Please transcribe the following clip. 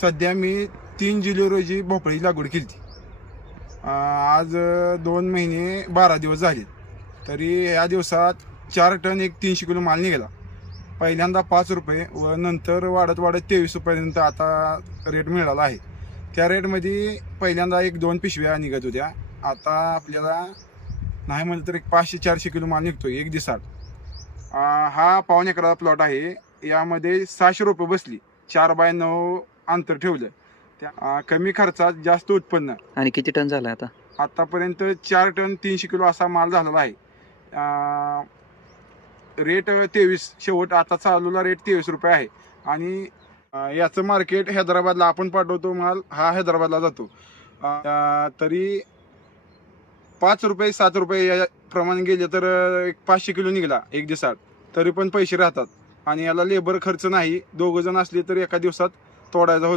सध्या मी तीन जुलै रोजी भोपळी लागवड केली. ती आज दोन महिने बारा दिवस झाले. तरी या दिवसात चार टन एक तीनशे किलो माल निघाला. पहिल्यांदा पाच रुपये व नंतर वाढत वाढत तेवीस रुपयापर्यंत आता रेट मिळाला आहे. त्या रेटमध्ये पहिल्यांदा एक दोन पिशव्या निघत होत्या. आता आपल्याला नाही म्हणलं तर एक पाचशे चारशे किलो माल निघतो एक दिवसात. हा पावन एकराचा प्लॉट आहे. यामध्ये सहाशे रुपये बसली. चार बाय नऊ अंतर ठेवलं त्या अं, कमी खर्चात जास्त उत्पन्न. आणि किती टन झाला आता? आतापर्यंत चार टन तीनशे किलो असा माल झालेला आहे. रेट तेवीस शेवट आता चालूला रेट तेवीस रुपये आहे. आणि अं, याचं मार्केट हैदराबादला आपण पाठवतो माल हा हैदराबादला जातो. अं, तरी पाच रुपये सात रुपये या प्रमाणे गेले तर अं, एक पाचशे किलो निघाला एक दिवसात. तरी पण पैसे राहतात. आणि याला लेबर खर्च नाही. दोघं जण असले तर एका दिवसात तोडायचा होता.